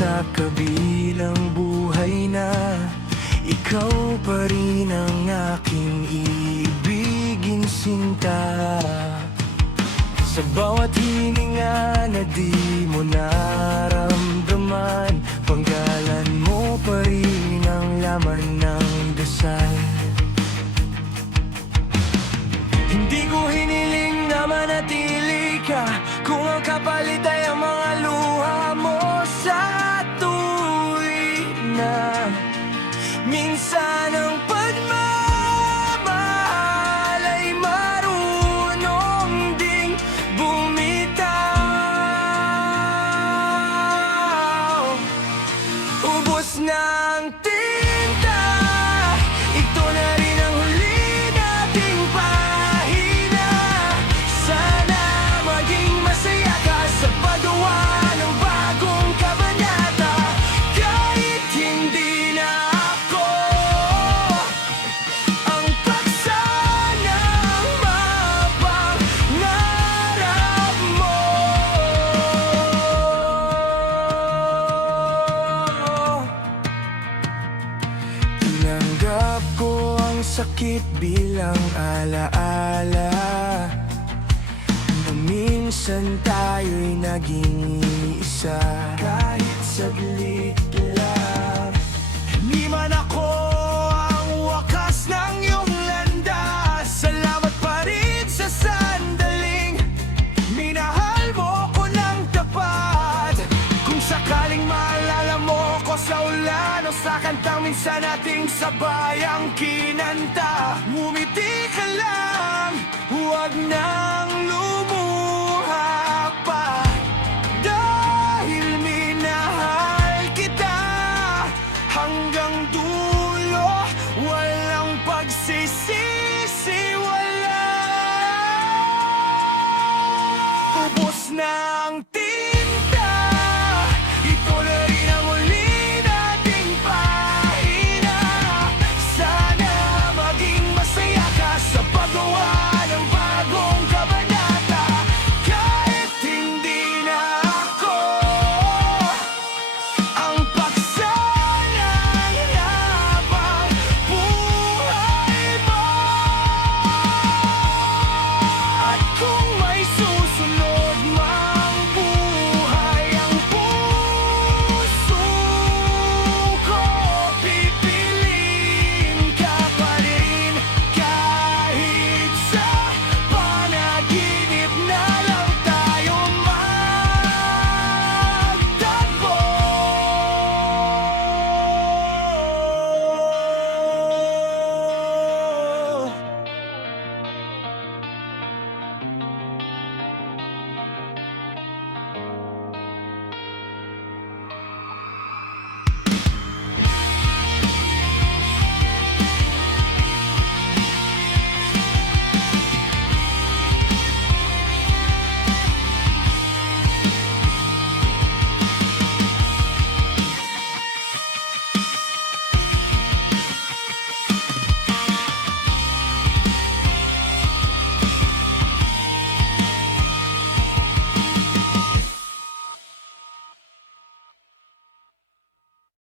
sa kabilang buhay na ikaw pa rin ang aking iibigin, sinta. Sa bawat hininga na di mo naramdaman, panggalan mo pa rin ang laman ng dasal. Hindi ko hiniling na manatili ka kung ang kapalit ay ang mga luha mo sa tuwing na minsan ang pagmamahal ay marunong ding bumitaw. Ubos na ang tinta, ito na rin ang huli nating pahina. Sana maging masaya ka sa paggawa ng bagong kabanata. Kahit hindi na ako ang paksa ng mapangarap mo. Tinanggap ko ang sakit bilang alaala na minsan tayo'y naging isa. Kahit saglit lang, di man ako ang wakas ng iyong landas. Salamat pa rin sa sandaling minahal mo ko ng tapat. Kung sakaling maalala mo ko sa ulan o sa kantang minsan nating sabayang kinanta, ngumiti ka lang, huwag nang lumuha pa. Dahil minahal kita hanggang dulo, walang pagsisisi, wala. Ubos na